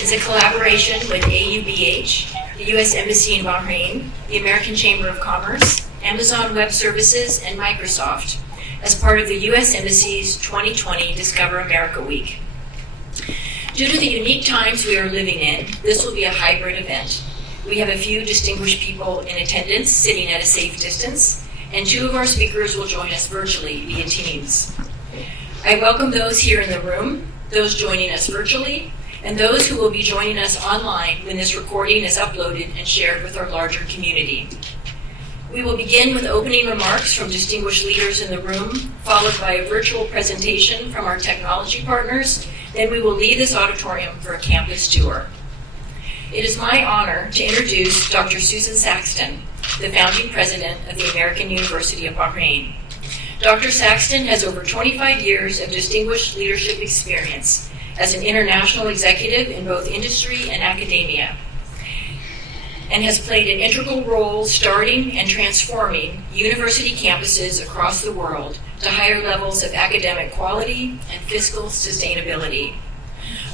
is a collaboration with AUBH, the U.S. Embassy in Bahrain, the American Chamber of Commerce, Amazon Web Services, and Microsoft as part of the U.S. Embassy's 2020 Discover America Week. Due to the unique times we are living in, this will be a hybrid event. We have a few distinguished people in attendance sitting at a safe distance, and 2 of our speakers will join us virtually via Teams. I welcome those here in the room, those joining us virtually, and those who will be joining us online when this recording is uploaded and shared with our larger community. We will begin with opening remarks from distinguished leaders in the room, followed by a virtual presentation from our technology partners. Then we will leave this auditorium for a campus tour. It is my honor to introduce Dr. Susan Saxton, the founding president of the American University of Bahrain. Dr. Saxton has over 25 years of distinguished leadership experience as an international executive in both industry and academia, and has played an integral role starting and transforming university campuses across the world to higher levels of academic quality and fiscal sustainability.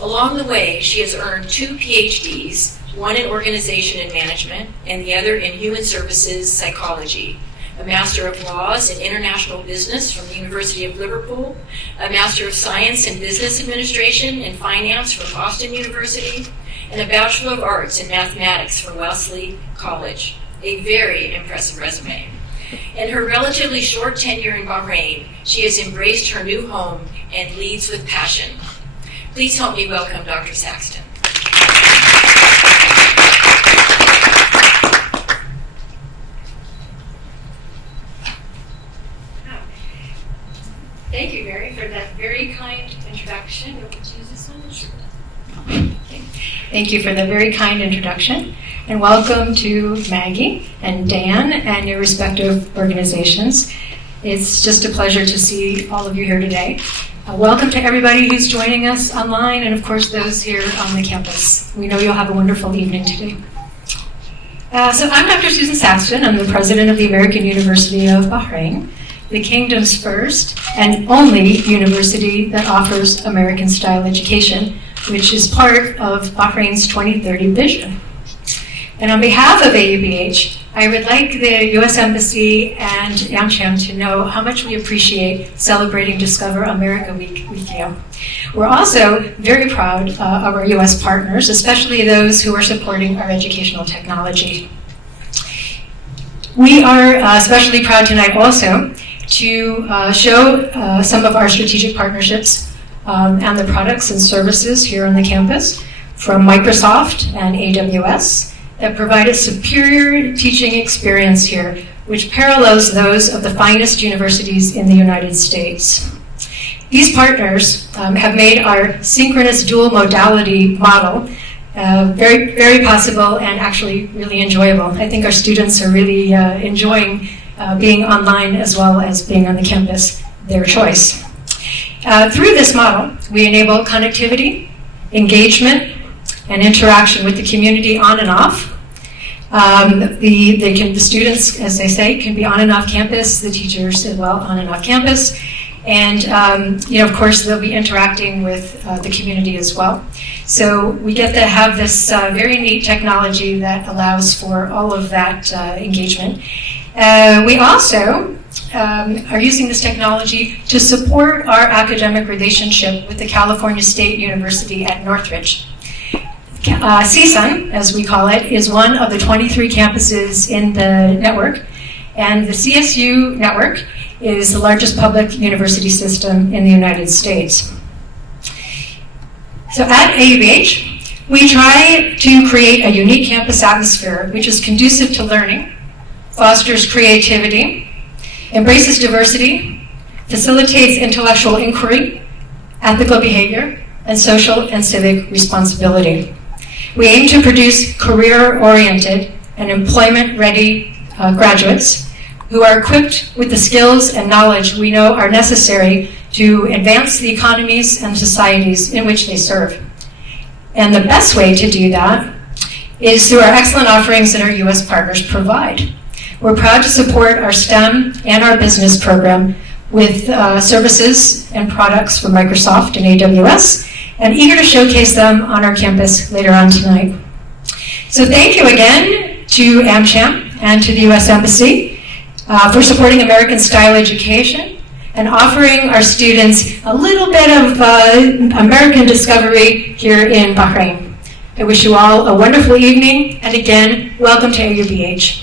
Along the way, she has earned 2 PhDs, one in organization and management and the other in human services psychology, a Master of Laws in International Business from the University of Liverpool, a Master of Science in Business Administration and Finance from Boston University, and a Bachelor of Arts in Mathematics from Wellesley College. A very impressive resume. In her relatively short tenure in Bahrain, she has embraced her new home and leads with passion. Please help me welcome Dr. Saxton. Thank you, Mary, for that very kind introduction. You want me to use this one? Sure. Thank you for the very kind introduction, and welcome to Maggie and Dan and your respective organizations. It's just a pleasure to see all of you here today. Welcome to everybody who's joining us online, and of course those here on the campus. We know you'll have a wonderful evening today. So I'm Dr. Susan Saxton. I'm the president of the American University of Bahrain, the kingdom's first and only university that offers American-style education, which is part of Bahrain's 2030 vision. And on behalf of AUBH, I would like the U.S. Embassy and AmCham to know how much we appreciate celebrating Discover America Week with you. We're also very proud of our U.S. partners, especially those who are supporting our educational technology. We are especially proud tonight also to show some of our strategic partnerships and the products and services here on the campus from Microsoft and AWS that provide a superior teaching experience here, which parallels those of the finest universities in the United States. These partners have made our synchronous dual-modality model very, very possible and actually really enjoyable. I think our students are really enjoying being online as well as being on the campus, their choice. Through this model, we enable connectivity, engagement, and interaction with the community on and off. The students, as I say, can be on and off campus, the teachers as well on and off campus, and of course they'll be interacting with the community as well. So we get to have this very neat technology that allows for all of that engagement. We also are using this technology to support our academic relationship with the California State University at Northridge. CSUN, as we call it, is one of the 23 campuses in the network, and the CSU network is the largest public university system in the United States. So at AUBH, we try to create a unique campus atmosphere which is conducive to learning, fosters creativity, embraces diversity, facilitates intellectual inquiry, ethical behavior, and social and civic responsibility. We aim to produce career-oriented and employment-ready graduates who are equipped with the skills and knowledge we know are necessary to advance the economies and societies in which they serve. And the best way to do that is through our excellent offerings that our U.S. partners provide. We're proud to support our STEM and our business program with services and products from Microsoft and AWS, and eager to showcase them on our campus later on tonight. So thank you again to AmCham and to the U.S. Embassy for supporting American-style education and offering our students a little bit of American discovery here in Bahrain. I wish you all a wonderful evening, and again, welcome to AUBH.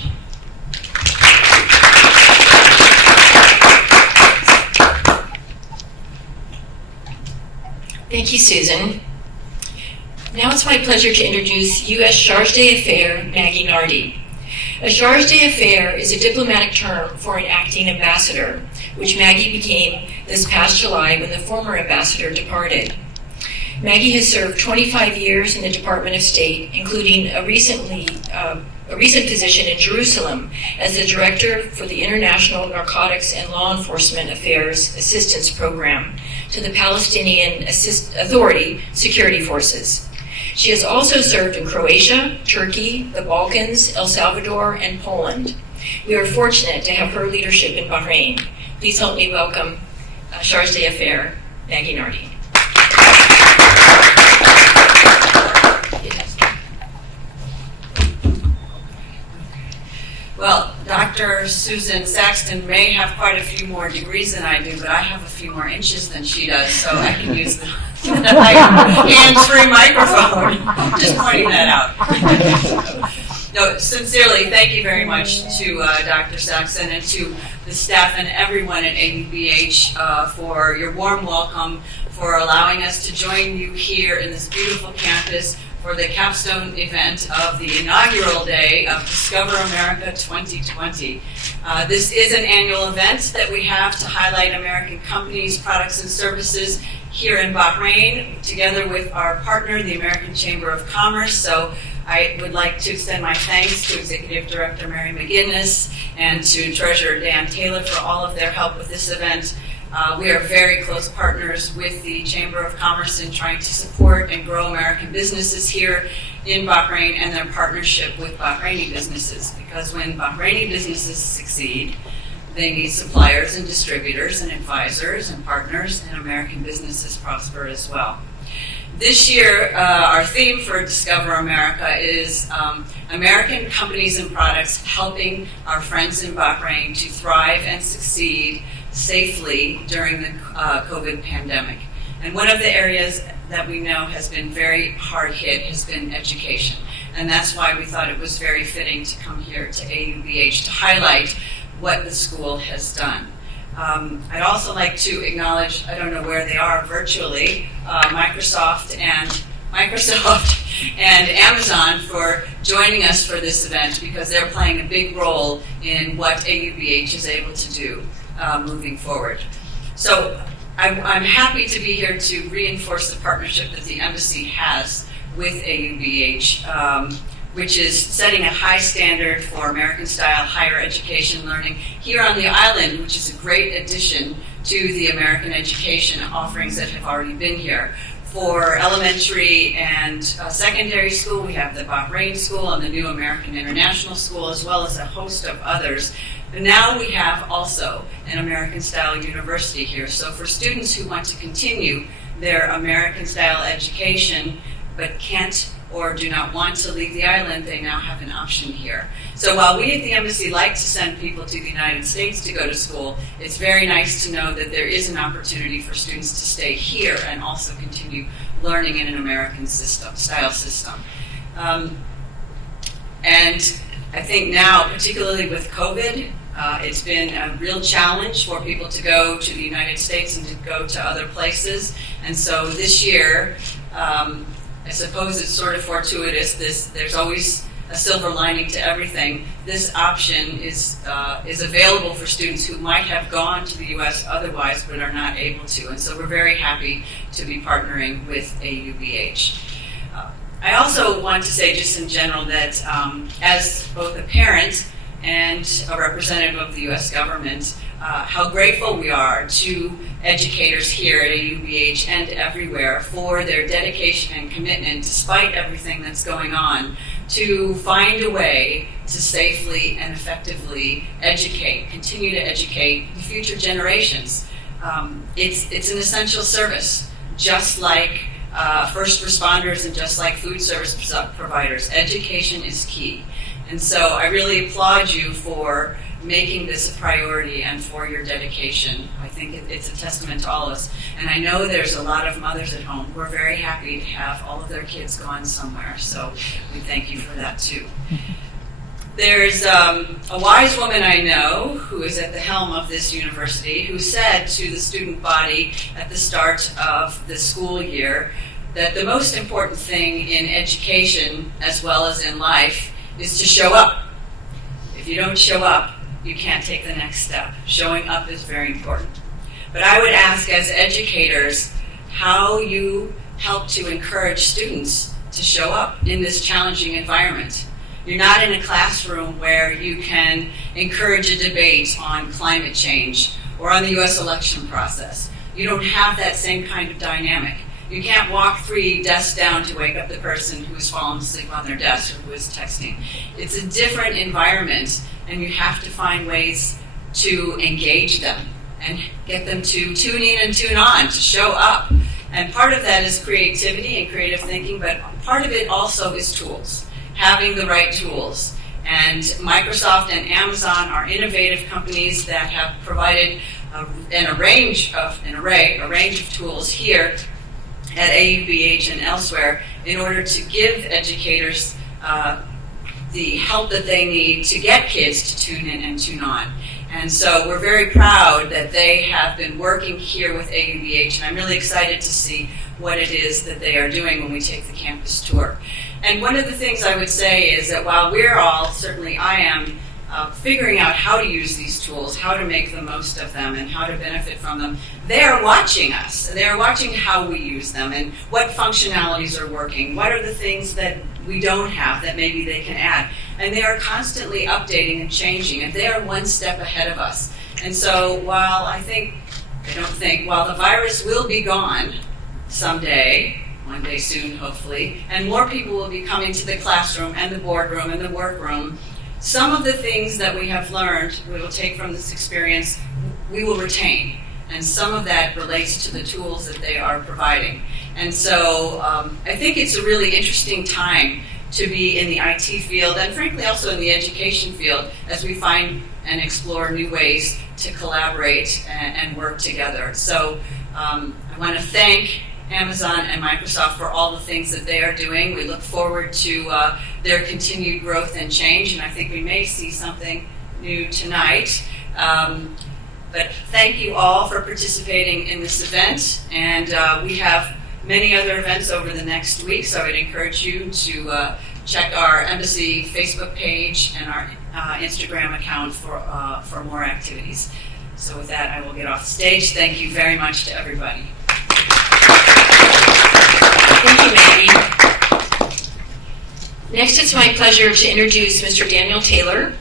Thank you, Susan. Now it's my pleasure to introduce U.S. Charge d'Affaires Maggie Nardi. A charge d'affaires is a diplomatic term for an acting ambassador, which Maggie became this past July when the former ambassador departed. Maggie has served 25 years in the Department of State, including a recent position in Jerusalem as the Director for the International Narcotics and Law Enforcement Affairs Assistance Program to the Palestinian Authority Security Forces. She has also served in Croatia, Turkey, the Balkans, El Salvador, and Poland. We are fortunate to have her leadership in Bahrain. Please help me welcome Charge d'Affaires Maggie Nardi. Well, Dr. Susan Saxton may have quite a few more degrees than I do, but I have a few more inches than she does, so I can use the hands-free microphone. Just pointing that out. No, sincerely, thank you very much to Dr. Saxton and to the staff and everyone at AUBH for your warm welcome, for allowing us to join you here in this beautiful campus for the capstone event of the inaugural day of Discover America 2020. This is an annual event that we have to highlight American companies, products, and services here in Bahrain, together with our partner, the American Chamber of Commerce. So I would like to extend my thanks to Executive Director Mary McGinnis and to Treasurer Dan Taylor for all of their help with this event. We are very close partners with the Chamber of Commerce in trying to support and grow American businesses here in Bahrain and their partnership with Bahraini businesses. Because when Bahraini businesses succeed, they need suppliers and distributors and advisors and partners, and American businesses prosper as well. This year, our theme for Discover America is American companies and products helping our friends in Bahrain to thrive and succeed safely during the COVID pandemic. And one of the areas that we know has been very hard hit has been education. And that's why we thought it was very fitting to come here to AUBH to highlight what the school has done. I'd also like to acknowledge, I don't know where they are virtually, Microsoft and Amazon for joining us for this event, because they're playing a big role in what AUBH is able to do moving forward. So I'm happy to be here to reinforce the partnership that the Embassy has with AUBH, which is setting a high standard for American-style higher education learning here on the island, which is a great addition to the American education offerings that have already been here. For elementary and secondary school, we have the Bahrain School and the new American International School, as well as a host of others. But now we have also an American-style university here. So for students who want to continue their American-style education but can't or do not want to leave the island, they now have an option here. So while we at the Embassy like to send people to the United States to go to school, it's very nice to know that there is an opportunity for students to stay here and also continue learning in an American style system. And I think now, particularly with COVID, it's been a real challenge for people to go to the United States and to go to other places. And so this year, I suppose it's sort of fortuitous. There's always a silver lining to everything. This option is available for students who might have gone to the U.S. otherwise but are not able to. And so we're very happy to be partnering with AUBH. I also want to say just in general that as both a parent and a representative of the U.S. government, how grateful we are to educators here at AUBH and everywhere for their dedication and commitment, despite everything that's going on, to find a way to safely and effectively educate, continue to educate future generations. It's an essential service, just like first responders and just like food service providers, education is key. And so I really applaud you for making this a priority and for your dedication. I think it's a testament to all of us. And I know there's a lot of mothers at home who are very happy to have all of their kids gone somewhere. So we thank you for that too. There's a wise woman I know who is at the helm of this university who said to the student body at the start of the school year that the most important thing in education as well as in life is to show up. If you don't show up, you can't take the next step. Showing up is very important. But I would ask as educators how you help to encourage students to show up in this challenging environment. You're not in a classroom where you can encourage a debate on climate change or on the US election process. You don't have that same kind of dynamic. You can't walk 3 desks down to wake up the person who has fallen asleep on their desk or who is texting. It's a different environment, and you have to find ways to engage them and get them to tune in and tune on, to show up. And part of that is creativity and creative thinking, but part of it also is tools, having the right tools. And Microsoft and Amazon are innovative companies that have provided a range of tools here at AUBH and elsewhere in order to give educators the help that they need to get kids to tune in and tune on. And so we're very proud that they have been working here with AUBH, and I'm really excited to see what it is that they are doing when we take the campus tour. And one of the things I would say is that while we're all, certainly I am, figuring out how to use these tools, how to make the most of them, and how to benefit from them, they are watching us. They are watching how we use them and what functionalities are working, what are the things that we don't have that maybe they can add. And they are constantly updating and changing, and they are one step ahead of us. And so while while the virus will be gone someday, one day soon hopefully, and more people will be coming to the classroom and the boardroom and the workroom, some of the things that we have learned, we will take from this experience, we will retain. And some of that relates to the tools that they are providing. And so I think it's a really interesting time to be in the IT field and frankly also in the education field as we find and explore new ways to collaborate and work together. So I want to thank Amazon and Microsoft for all the things that they are doing. We look forward to their continued growth and change, and I think we may see something new tonight. But thank you all for participating in this event, and we have many other events over the next week, so I would encourage you to check our embassy Facebook page and our Instagram account for more activities. So with that, I will get off the stage. Thank you very much to everybody. Thank you, Maggie. Next, it's my pleasure to introduce Mr. Daniel Taylor,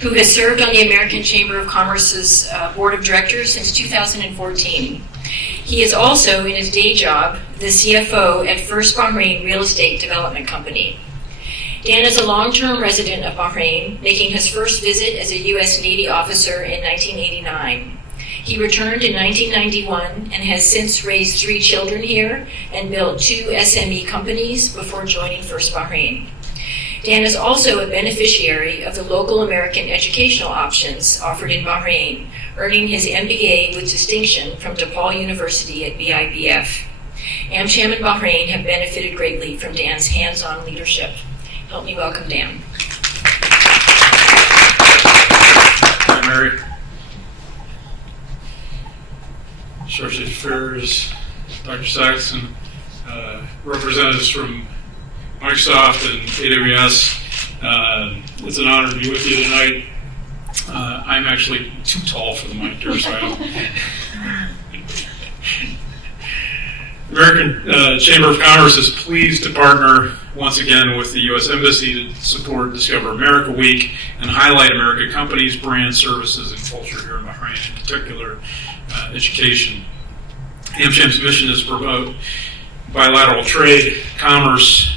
who has served on the American Chamber of Commerce's Board of Directors since 2014. He is also, in his day job, the CFO at First Bahrain Real Estate Development Company. Dan is a long-term resident of Bahrain, making his first visit as a U.S. Navy officer in 1989. He returned in 1991 and has since raised 3 children here and built 2 SME companies before joining First Bahrain. Dan is also a beneficiary of the local American educational options offered in Bahrain, earning his MBA with distinction from DePaul University at BIBF. AmCham and Bahrain have benefited greatly from Dan's hands-on leadership. Help me welcome Dan. Hi, Mary. Associate Affairs, Dr. Saxton, representatives from Microsoft and AWS. It's an honor to be with you tonight. I'm actually too tall for the mic here, so I don't. American Chamber of Commerce is pleased to partner once again with the U.S. Embassy to support Discover America Week and highlight American companies, brands, services, and culture here in Bahrain, in particular education. AmCham's mission is to promote bilateral trade, commerce,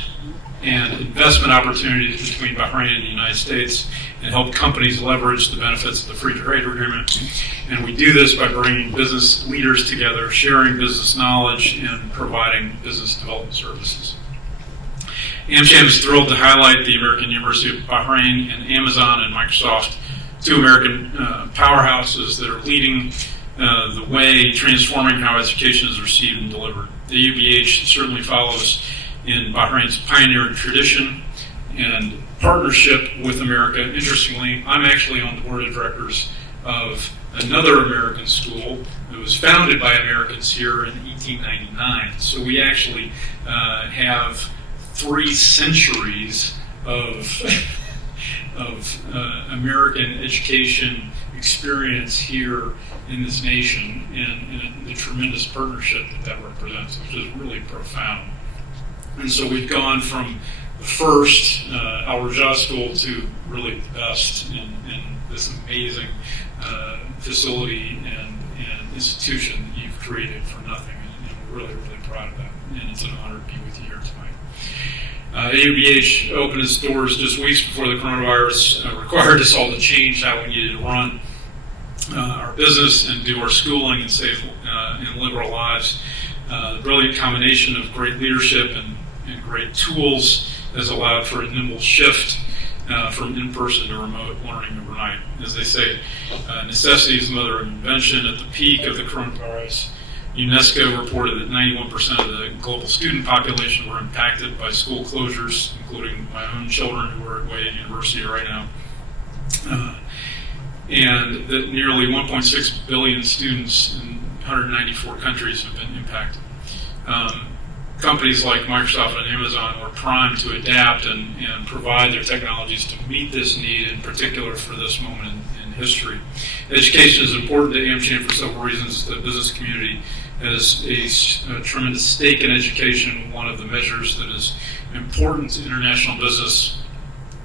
and investment opportunities between Bahrain and the United States and help companies leverage the benefits of the free trade agreement. And we do this by bringing business leaders together, sharing business knowledge, and providing business development services. AmCham is thrilled to highlight the American University of Bahrain and Amazon and Microsoft, two American powerhouses that are leading the way, transforming how education is received and delivered. The AUBH certainly follows in Bahrain's pioneering tradition and partnership with America. Interestingly, I'm actually on the board of directors of another American school that was founded by Americans here in 1899. So we actually have 3 centuries of American education experience here in this nation, and the tremendous partnership that represents, which is really profound. And so we've gone from the first Al-Rajah school to really the best in this amazing facility and institution that you've created for nothing, and we're really, really proud of that. And it's an honor to be with you here tonight. AUBH opened its doors just weeks before the coronavirus required us all to change how we needed to run our business and do our schooling and save and live our lives. The brilliant combination of great leadership and great tools has allowed for a nimble shift from in-person to remote learning overnight. As they say, necessity is the mother of invention. At the peak of the coronavirus, UNESCO reported that 91% of the global student population were impacted by school closures, including my own children who are away at university right now. And that nearly 1.6 billion students in 194 countries have been impacted. Companies like Microsoft and Amazon were primed to adapt and provide their technologies to meet this need, in particular for this moment in history. Education is important to AmCham for several reasons. The business community has a tremendous stake in education, one of the measures that is important to international business,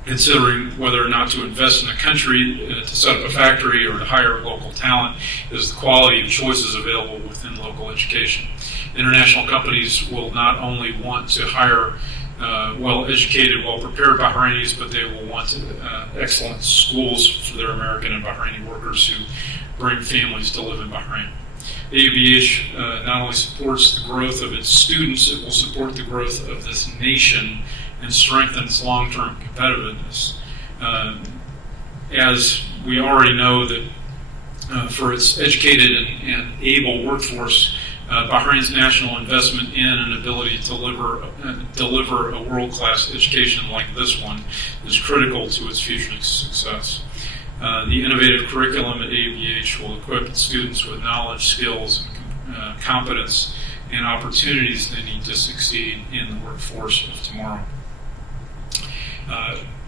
considering whether or not to invest in a country to set up a factory or to hire local talent, is the quality of choices available within local education. International companies will not only want to hire well-educated, well-prepared Bahrainis, but they will want excellent schools for their American and Bahraini workers who bring families to live in Bahrain. AUBH not only supports the growth of its students, it will support the growth of this nation and strengthen its long-term competitiveness. As we already know that for its educated and able workforce, Bahrain's national investment in and ability to deliver a world-class education like this one is critical to its future success. The innovative curriculum at AUBH will equip its students with knowledge, skills, and competence, and opportunities they need to succeed in the workforce of tomorrow.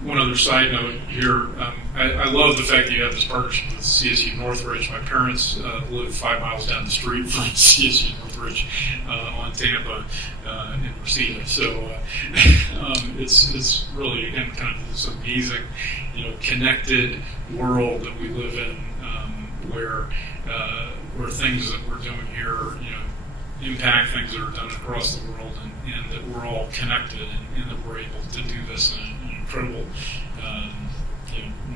One other side note here, I love the fact that you have this partnership with CSU Northridge. My parents live 5 miles down the street from CSU Northridge on Tampa in Reseda. So it's really, again, kind of this amazing, connected world that we live in, where things that we're doing here, impact things that are done across the world, and that we're all connected, and that we're able to do this in an incredible,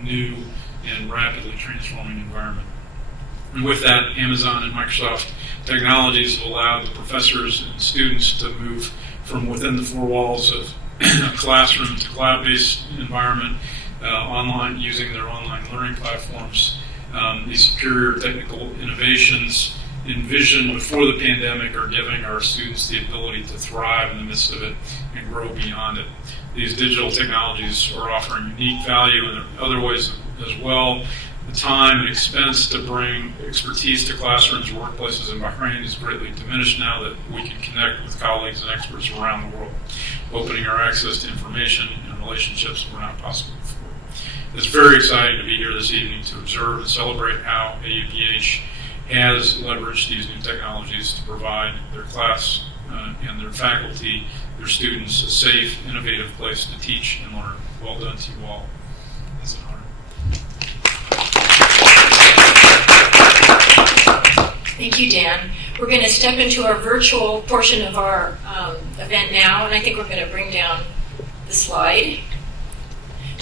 new and rapidly transforming environment. And with that, Amazon and Microsoft technologies have allowed the professors and students to move from within the 4 walls of a classroom to cloud-based environment, online, using their online learning platforms. These superior technical innovations envisioned before the pandemic are giving our students the ability to thrive in the midst of it and grow beyond it. These digital technologies are offering unique value in other ways as well. The time and expense to bring expertise to classrooms and workplaces in Bahrain is greatly diminished now that we can connect with colleagues and experts around the world, opening our access to information and relationships that were not possible before. It's very exciting to be here this evening to observe and celebrate how AUBH has leveraged these new technologies to provide their class and their faculty, their students, a safe, innovative place to teach and learn. Well done to you all. It's an honor. Thank you, Dan. We're going to step into our virtual portion of our event now, and I think we're going to bring down the slide.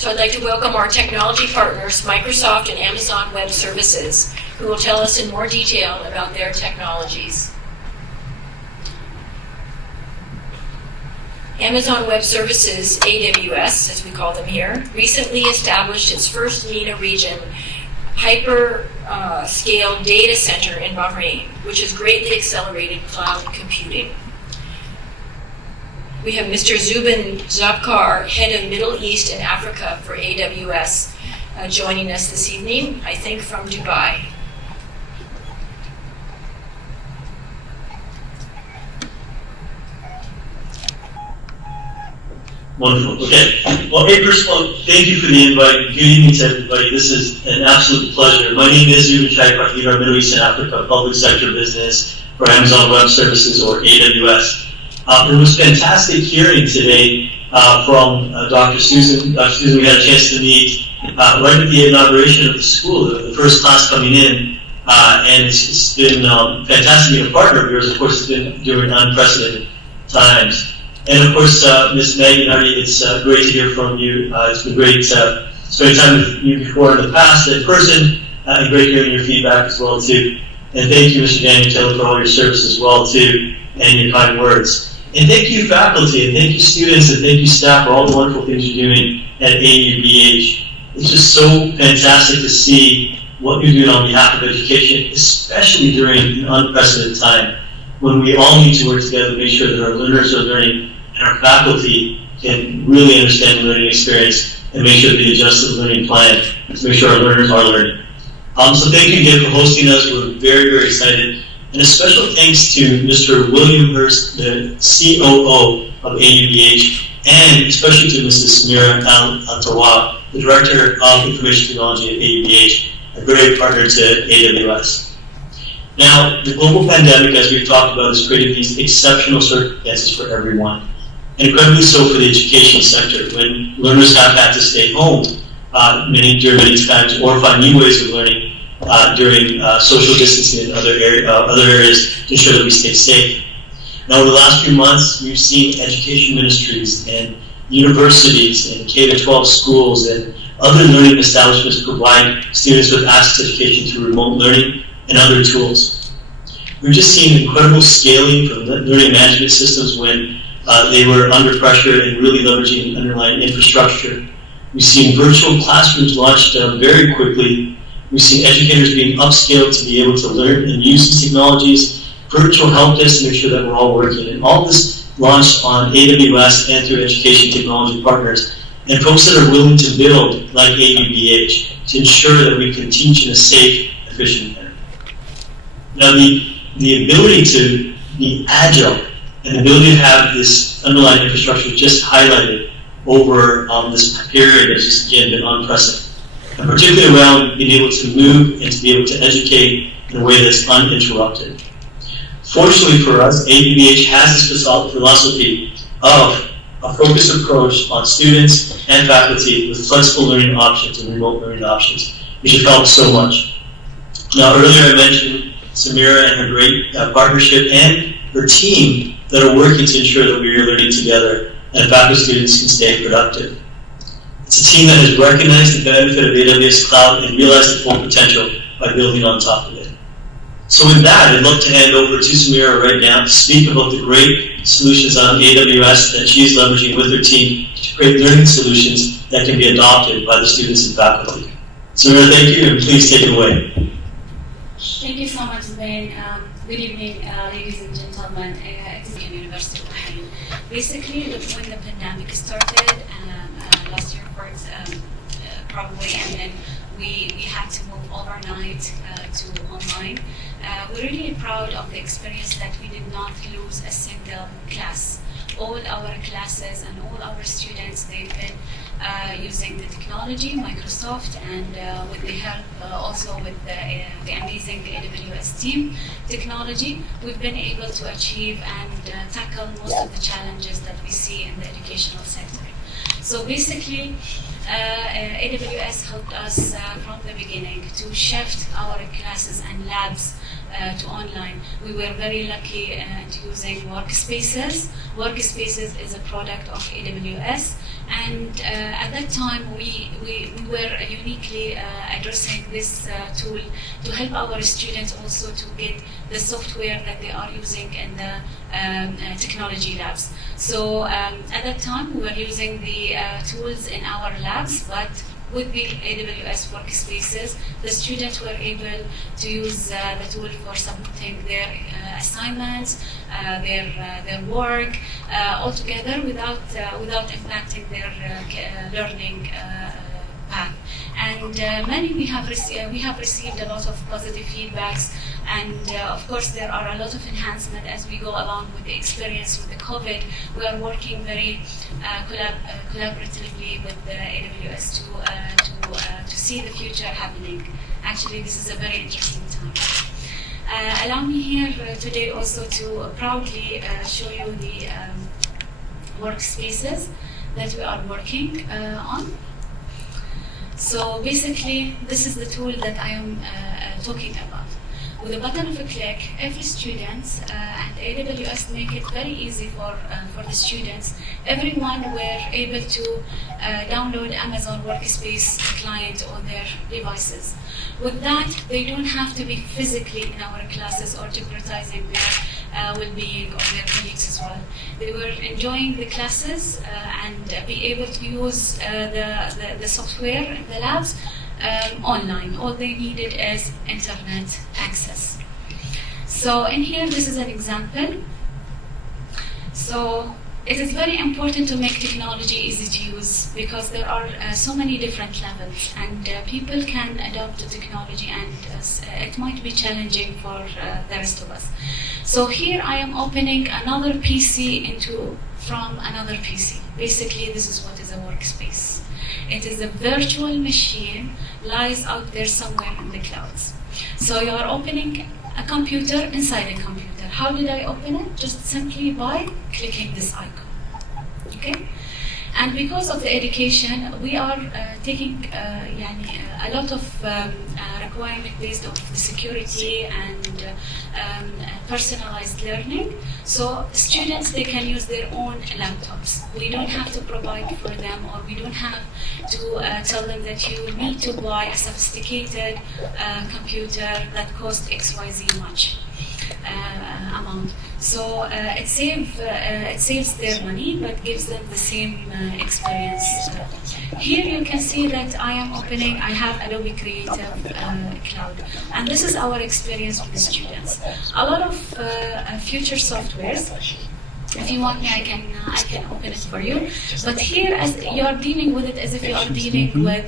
So I'd like to welcome our technology partners, Microsoft and Amazon Web Services, who will tell us in more detail about their technologies. Amazon Web Services, AWS, as we call them here, recently established its first MENA region hyper-scale data center in Bahrain, which has greatly accelerated cloud computing. We have Mr. Zubin Zabkar, head of Middle East and Africa for AWS, joining us this evening, I think from Dubai. Wonderful. Okay. Well, hey, first of all, thank you for the invite. Good evening to everybody. This is an absolute pleasure. My name is Zubin Zabkar. I lead our Middle East and Africa public sector business for Amazon Web Services, or AWS. It was fantastic hearing today from Dr. Susan. Dr. Susan, we had a chance to meet right at the inauguration of the school, the first class coming in, and it's been fantastic being a partner of yours. Of course, it's been during unprecedented times. And of course, Ms. Maggie Nardi, it's great to hear from you. It's been great spending time with you before in the past in person, and great hearing your feedback as well too. And thank you, Mr. Daniel Taylor, for all your service as well too, and your kind words. And thank you, faculty, and thank you, students, and thank you, staff, for all the wonderful things you're doing at AUBH. It's just so fantastic to see what you're doing on behalf of education, especially during an unprecedented time when we all need to work together to make sure that our learners are learning and our faculty can really understand the learning experience and make sure that we adjust the learning plan to make sure our learners are learning. So thank you again for hosting us. We're very, very excited. And a special thanks to Mr. William Hurst, the COO of AUBH, and especially to Mrs. Samira Al-Tawab, the Director of Information Technology at AUBH, a great partner to AWS. Now, the global pandemic, as we've talked about, has created these exceptional circumstances for everyone, and incredibly so for the education sector, when learners have had to stay home during many times or find new ways of learning during social distancing and other areas to ensure that we stay safe. Now, over the last few months, we've seen education ministries and universities and K-12 schools and other learning establishments provide students with access to education through remote learning and other tools. We've just seen incredible scaling from learning management systems when they were under pressure and really leveraging underlying infrastructure. We've seen virtual classrooms launched very quickly. We've seen educators being upskilled to be able to learn and use these technologies, virtual help desks to make sure that we're all working. And all this launched on AWS and through education technology partners, and folks that are willing to build like AUBH to ensure that we can teach in a safe, efficient manner. Now, the ability to be agile and the ability to have this underlying infrastructure just highlighted over this period has just, again, been unprecedented. And particularly around being able to move and to be able to educate in a way that's uninterrupted. Fortunately for us, AUBH has this philosophy of a focused approach on students and faculty with flexible learning options and remote learning options, which have helped so much. Now, earlier I mentioned Samira and her great partnership and her team that are working to ensure that we are learning together and faculty students can stay productive. It's a team that has recognized the benefit of AWS Cloud and realized the full potential by building on top of it. So with that, I'd love to hand over to Samira right now to speak about the great solutions on AWS that she's leveraging with her team to create learning solutions that can be adopted by the students and faculty. Samira, thank you, and please take it away. Thank you so much, Ben. Good evening, ladies and gentlemen. It's the University of Bahrain. Basically, when the pandemic started last year, probably, and then we had to move overnight to online. We're really proud of the experience that we did not lose a single class. All our classes and all our students, they've been using the technology, Microsoft, and with the help also with the amazing AWS team technology, we've been able to achieve and tackle most of the challenges that we see in the educational sector. So basically, AWS helped us from the beginning to shift our classes and labs to online. We were very lucky using Workspaces. Workspaces is a product of AWS, And at that time, we were uniquely addressing this tool to help our students also to get the software that they are using in the technology labs. So at that time, we were using the tools in our labs, but with the AWS Workspaces, the students were able to use the tool for submitting their assignments, their work, altogether without impacting their learning path. And we have received a lot of positive feedbacks, and of course there are a lot of enhancements as we go along with the experience with the COVID. We are working very collaboratively with the AWS to see the future happening. Actually, this is a very interesting time. Allow me here today also to proudly show you the workspaces that we are working on. So basically, this is the tool that I am talking about. With a button of a click, every student and AWS make it very easy for the students. Everyone were able to download Amazon Workspace client on their devices. With that, they don't have to be physically in our classes or jeopardizing their well-being of their colleagues as well. They were enjoying the classes and be able to use the software in the labs online. All they needed is internet access. So in here, this is an example. So it is very important to make technology easy to use because there are so many different levels, and people can adopt the technology, and it might be challenging for the rest of us. So here I am opening another PC from another PC. Basically, this is what is a workspace. It is a virtual machine, lies out there somewhere in the clouds. So you are opening a computer inside a computer. How did I open it? Just simply by clicking this icon. Okay? And because of the education, we are taking a lot of requirement based on the security and personalized learning. So students, they can use their own laptops. We don't have to provide for them, or we don't have to tell them that you need to buy a sophisticated computer that costs XYZ much amount. So it saves their money, but gives them the same experience. Here you can see that I have Adobe Creative Cloud, and this is our experience with the students. A lot of future softwares. If you want me, I can open it for you. But here, as you are dealing with it as if you are dealing with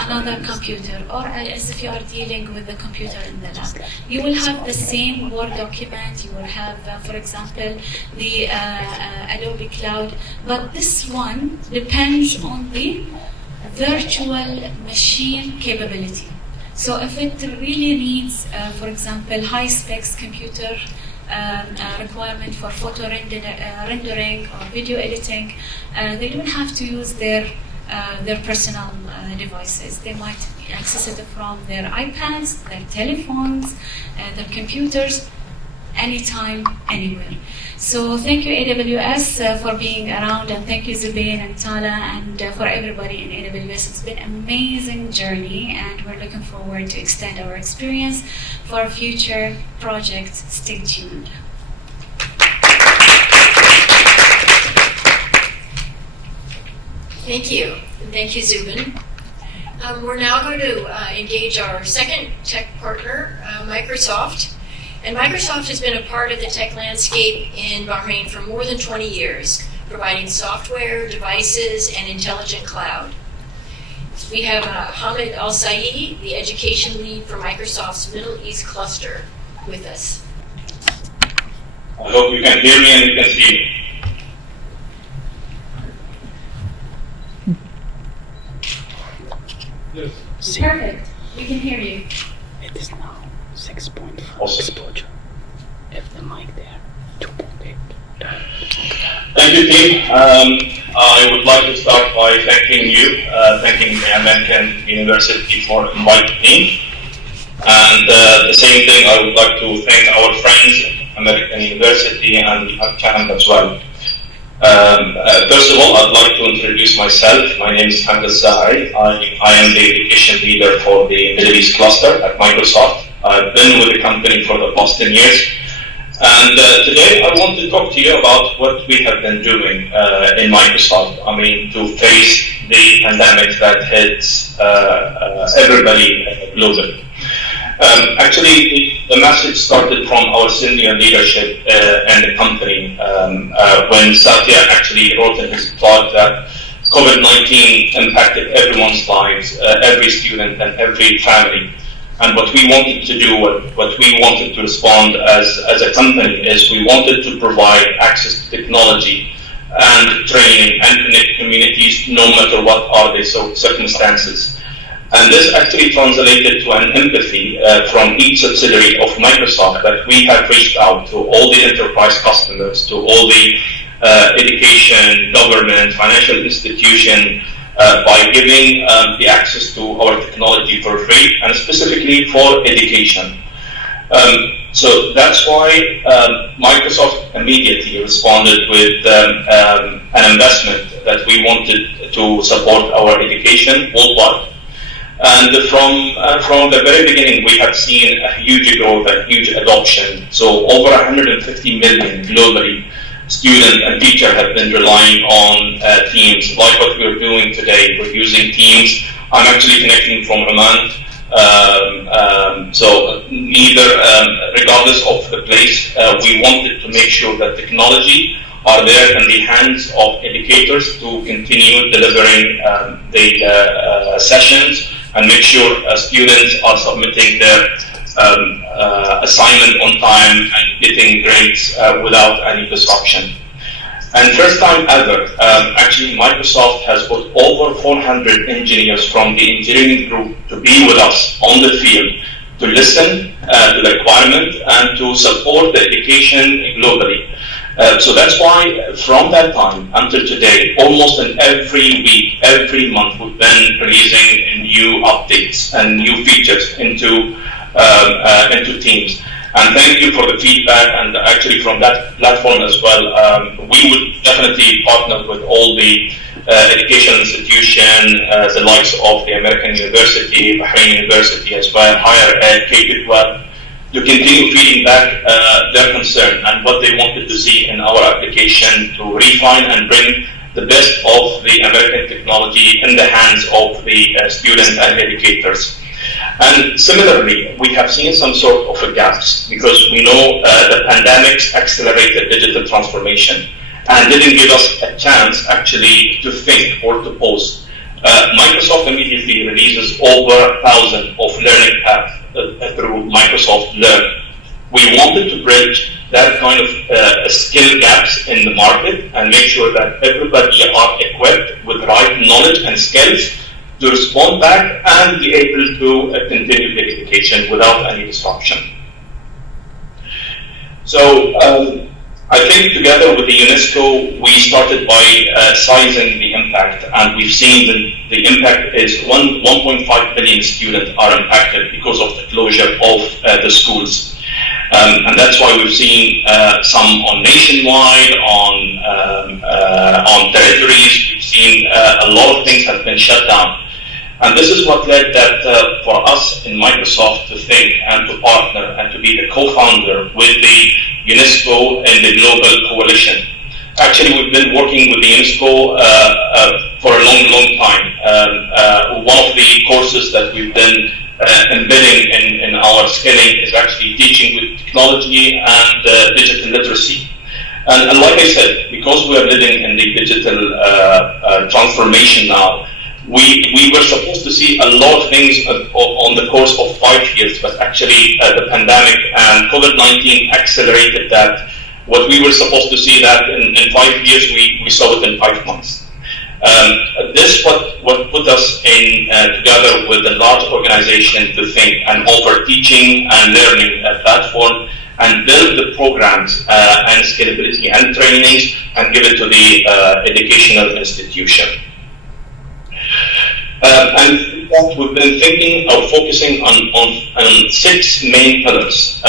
another computer, or as if you are dealing with the computer in the lab. You will have the same Word document. You will have, for example, the Adobe Cloud. But this one depends on the virtual machine capability. So if it really needs, for example, high specs computer requirement for photo rendering or video editing, they don't have to use their personal devices. They might access it from their iPads, their telephones, their computers, anytime, anywhere. So thank you AWS for being around, and thank you Zubain and Tala and for everybody in AWS. It's been an amazing journey, and we're looking forward to extend our experience for future projects. Stay tuned. Thank you. Thank you, Zubin. We're now going to engage our second tech partner, Microsoft. And Microsoft has been a part of the tech landscape in Bahrain for more than 20 years, providing software, devices, and intelligent cloud. We have Hamid Al-Saidi, the education lead for Microsoft's Middle East cluster, with us. I hope you can hear me and you can see me. Yes. Perfect. We can hear you. It is now 6.4 Awesome. exposure. If the mic there, 2.8. Thank you, team. I would like to start by thanking you, thanking the American University for inviting me. And the same thing, I would like to thank our friends, American University and AUBH as well. First of all, I'd like to introduce myself. My name is Hamza Zahari. I am the education leader for the Middle East cluster at Microsoft. I've been with the company for the past 10 years. And today I want to talk to you about what we have been doing in Microsoft. I mean, to face the pandemic that hits everybody globally. Actually, the message started from our senior leadership in the company when Satya actually wrote in his blog that COVID-19 impacted everyone's lives, every student and every family. And what we wanted to do, what we wanted to respond as a company is we wanted to provide access to technology and training and connect communities no matter what are the circumstances. And this actually translated to an empathy from each subsidiary of Microsoft that we have reached out to all the enterprise customers, to all the education, government, financial institution, by giving the access to our technology for free and specifically for education. So that's why Microsoft immediately responded with an investment that we wanted to support our education worldwide. And from the very beginning, we have seen a huge growth and huge adoption. So over 150 million globally, student and teacher have been relying on Teams, like what we're doing today. We're using Teams. I'm actually connecting from Oman. So regardless of the place, we wanted to make sure that technology are there in the hands of educators to continue delivering the sessions and make sure students are submitting their assignment on time and getting grades without any disruption. And first time ever, actually Microsoft has put over 400 engineers from the engineering group to be with us on the field to listen to the requirement and to support the education globally. So that's why from that time until today, almost in every week, every month, we've been releasing new updates and new features into Teams. And thank you for the feedback, and actually from that platform as well, we would definitely partner with all the educational institutions, the likes of the American University, Bahrain University as well, higher ed, K-12, to continue feeding back their concern and what they wanted to see in our application to refine and bring the best of the American technology in the hands of the students and educators. And similarly, we have seen some sort of gaps because we know the pandemic accelerated digital transformation and didn't give us a chance actually to think or to pause. Microsoft immediately releases over 1,000 of learning paths through Microsoft Learn. We wanted to bridge that kind of skill gaps in the market and make sure that everybody are equipped with the right knowledge and skills to respond back and be able to continue the education without any disruption. So I think together with the UNESCO, we started by sizing the impact, and we've seen the impact is 1.5 billion students are impacted because of the closure of the schools. And that's why we've seen some on nationwide, on territories. We've seen a lot of things have been shut down. And this is what led that for us in Microsoft to think and to partner and to be the co-founder with the UNESCO and the global coalition. Actually, we've been working with the UNESCO for a long time. One of the courses that we've been embedding in our skilling is actually teaching with technology and digital literacy. And like I said, because we are living in the digital transformation now, we were supposed to see a lot of things on the course of 5 years, but actually the pandemic and COVID-19 accelerated that. What we were supposed to see that in 5 years, we saw it in 5 months. This what put us in together with a large organization to think and offer teaching and learning platform and build the programs and scalability and trainings and give it to the educational institution. And we've been thinking of focusing on 6 main pillars.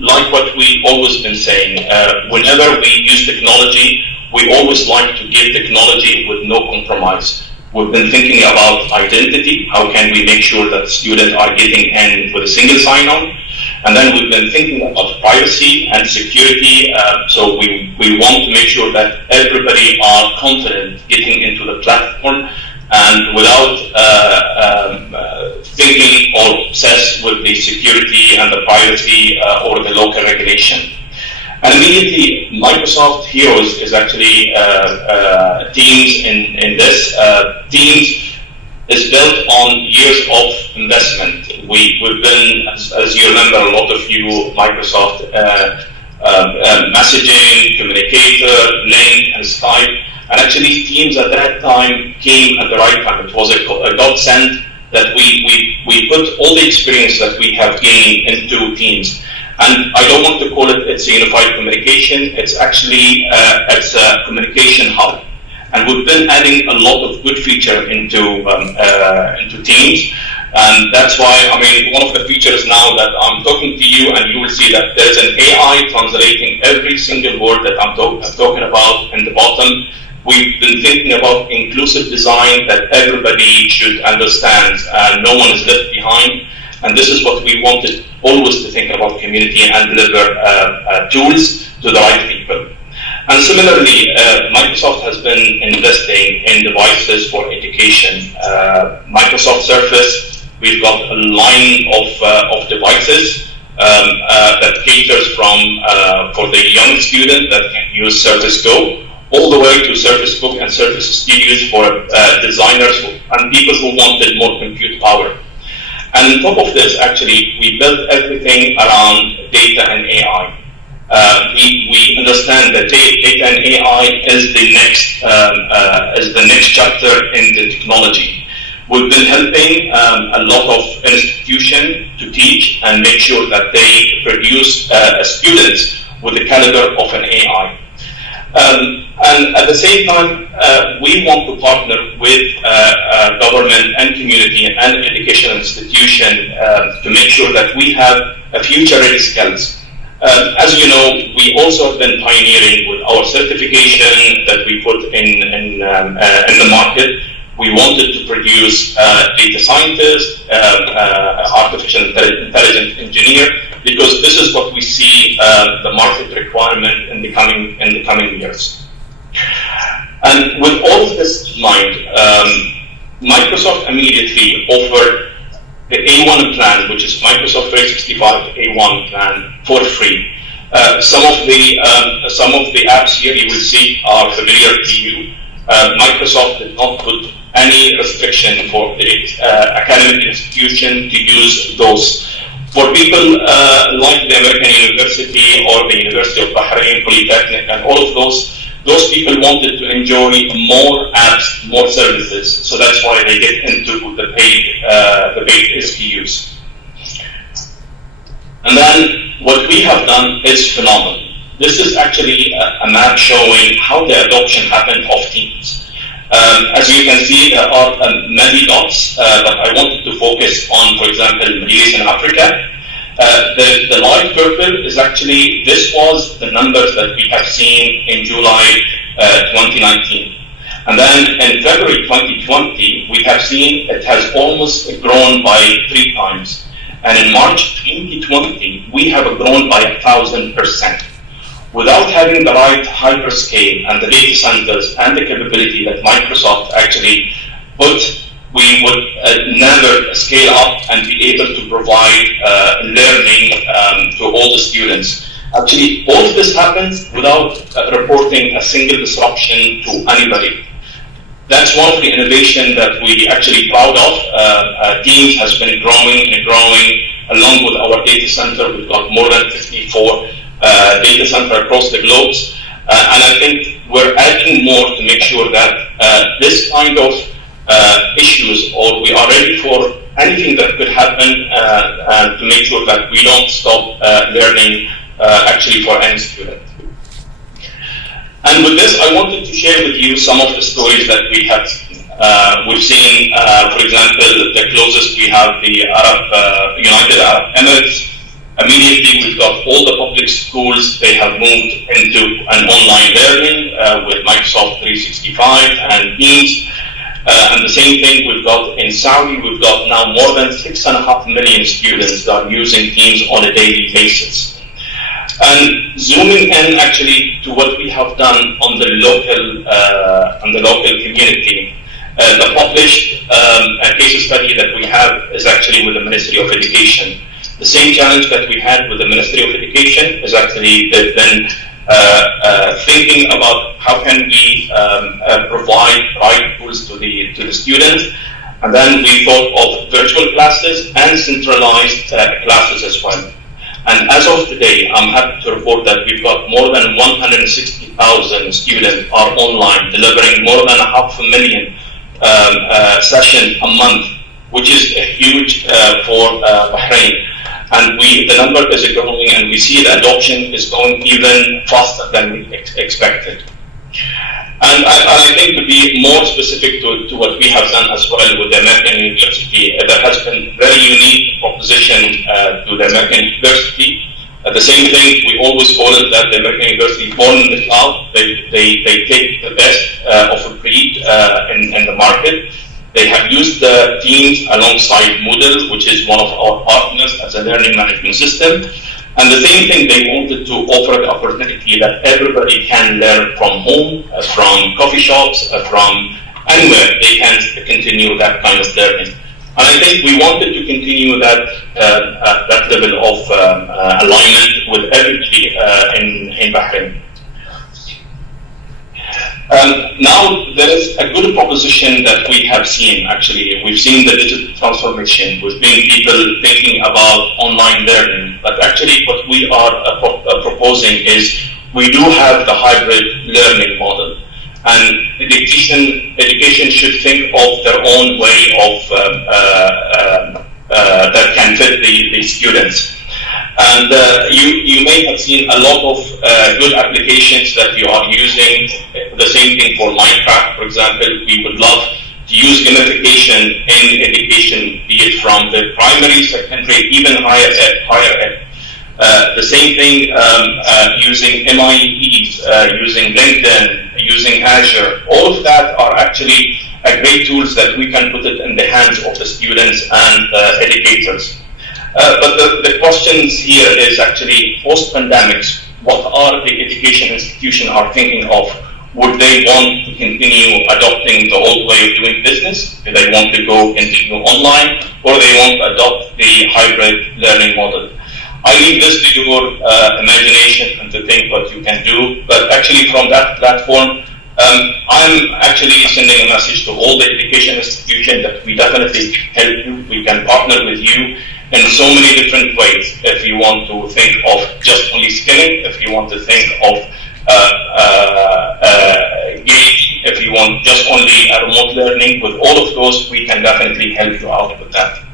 like what we always been saying, whenever we use technology, we always like to give technology with no compromise. We've been thinking about identity. How can we make sure that students are getting in with a single sign-on? And then we've been thinking about privacy and security. So we want to make sure that everybody are confident getting into the platform and without thinking or obsessed with the security and the privacy or the local regulation. And immediately, Microsoft Heroes is actually Teams in this. Teams is built on years of investment. We've been, as you remember, a lot of you, Microsoft messaging, communicator, Link, and Skype. And actually, Teams at that time came at the right time. It was a godsend that we put all the experience that we have gained into Teams. And I don't want to call it's a unified communication. It's actually it's a communication hub. And we've been adding a lot of good feature into Teams. And that's why, I mean, one of the features now that I'm talking to you, and you will see that there's an AI translating every single word that I'm talking about in the bottom. We've been thinking about inclusive design that everybody should understand, and no one is left behind. And this is what we wanted always to think about community and deliver tools to the right people. And similarly, Microsoft has been investing in devices for education. Microsoft Surface, we've got a line of devices that caters for the young student that can use Surface Go, all the way to Surface Book and Surface Studios for designers and people who wanted more compute power. And on top of this, actually, we built everything around data and AI. We understand that data and AI is the next chapter in the technology. We've been helping a lot of institutions to teach and make sure that they produce students with the caliber of an AI. And at the same time, we want to partner with government and community and educational institution to make sure that we have a future-ready skills. As you know, we also have been pioneering with our certification that we put in the market. We wanted to produce data scientists, artificial intelligence engineer, because this is what we see the market requirement in the coming years. And with all of this in mind, Microsoft immediately offered the A1 plan, which is Microsoft 365 A1 plan, for free. Some of the apps here you will see are familiar to you. Microsoft did not put any restriction for the academic institution to use those. For people like the American University or the University of Bahrain, Polytechnic, and all of those people wanted to enjoy more apps, more services. So that's why they get into the paid SKUs. And then what we have done is phenomenal. This is actually a map showing how the adoption happened of Teams. As you can see, there are many dots, but I wanted to focus on, for example, Middle East and Africa. The light purple is actually, this was the numbers that we have seen in July 2019. And then in February 2020, we have seen it has almost grown by 3 times. And in March 2020, we have grown by 1,000%. Without having the right hyperscale and the data centers and the capability that Microsoft actually put, we would never scale up and be able to provide learning to all the students. Actually, all of this happens without reporting a single disruption to anybody. That's one of the innovations that we actually proud of. Teams has been growing and growing along with our data center. We've got more than 54 data center across the globe. And I think we're adding more to make sure that this kind of issues, or we are ready for anything that could happen to make sure that we don't stop learning actually for any student. And with this, I wanted to share with you some of the stories that we have we've seen. For example, the closest we have the United Arab Emirates. Immediately, we've got all the public schools, they have moved into an online learning with Microsoft 365 and Teams. And the same thing we've got in Saudi, we've got now more than 6.5 million students that are using Teams on a daily basis. And zooming in actually to what we have done on the local community, the published case study that we have is actually with the Ministry of Education. The same challenge that we had with the Ministry of Education is actually they've been thinking about how can we provide right tools to the students, and then we thought of virtual classes and centralized classes as well. And as of today, I'm happy to report that we've got more than 160,000 students are online, delivering more than 500,000 sessions a month, which is huge for Bahrain. And the number is growing, and we see the adoption is going even faster than we expected. And I think to be more specific to what we have done as well with the American University, there has been very unique proposition to the American University. The same thing, we always call it that the American University born in the cloud. They take the best of a breed in the market. They have used the Teams alongside Moodle, which is one of our partners as a learning management system. And the same thing, they wanted to offer the opportunity that everybody can learn from home, from coffee shops, from anywhere they can continue that kind of learning. And I think we wanted to continue that level of alignment with everybody in Bahrain. Now there is a good proposition that we have seen. Actually, we've seen the digital transformation. We've seen people thinking about online learning, but actually what we are proposing is we do have the hybrid learning model, and education should think of their own way of that can fit the students. And you may have seen a lot of good applications that you are using. The same thing for Minecraft, for example. We would love to use gamification in education, be it from the primary, secondary, even higher ed. The same thing using MIEs, using LinkedIn, using Azure. All of that are actually great tools that we can put it in the hands of the students and educators. But the questions here is actually post-pandemics, what are the education institutions are thinking of? Would they want to continue adopting the old way of doing business? Do they want to go continue online, or they want to adopt the hybrid learning model? I leave this to your imagination and to think what you can do, but actually from that platform, I'm actually sending a message to all the education institutions that we definitely help you, we can partner with you in so many different ways. If you want to think of just only skilling, if you want to think of gauge, if you want just only remote learning, with all of those, we can definitely help you out with that.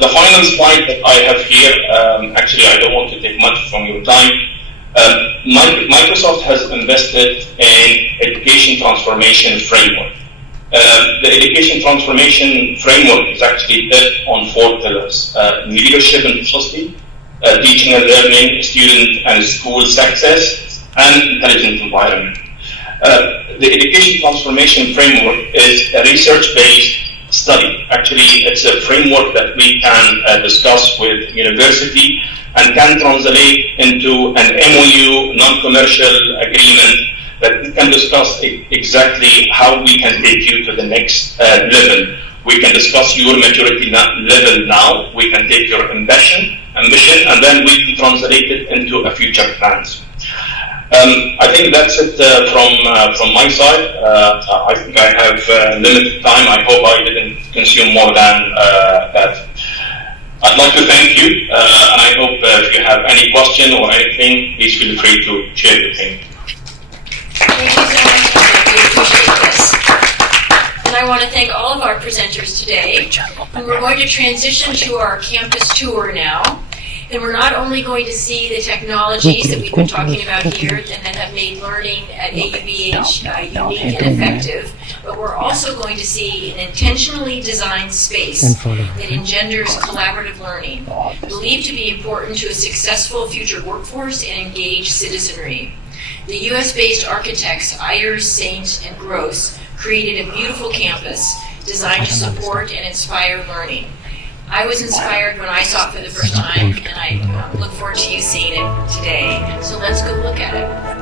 The final slide that I have here, actually I don't want to take much from your time. Microsoft has invested in education transformation framework. The education transformation framework is actually built on 4 pillars: leadership and policy, teaching and learning, student and school success, and intelligent environment. The education transformation framework is a research-based study. Actually, it's a framework that we can discuss with university and can translate into an MOU, non-commercial agreement, that we can discuss exactly how we can take you to the next level. We can discuss your maturity level now, we can take your ambition, and then we can translate it into a future plans. I think that's it from my side. I think I have limited time. I hope I didn't consume more than that. I'd like to thank you, and I hope if you have any question or anything, please feel free to share with me. Thank you so much, Mike. We appreciate this. And I want to thank all of our presenters today. And we're going to transition to our campus tour now. And we're not only going to see the technologies that we've been talking about here and that have made learning at AUBH unique and effective, but we're also going to see an intentionally designed space that engenders collaborative learning, believed to be important to a successful future workforce and engaged citizenry. The US-based architects Ayers, Saint, and Gross created a beautiful campus designed to support and inspire learning. I was inspired when I saw it for the first time, and I look forward to you seeing it today. So let's go look at it.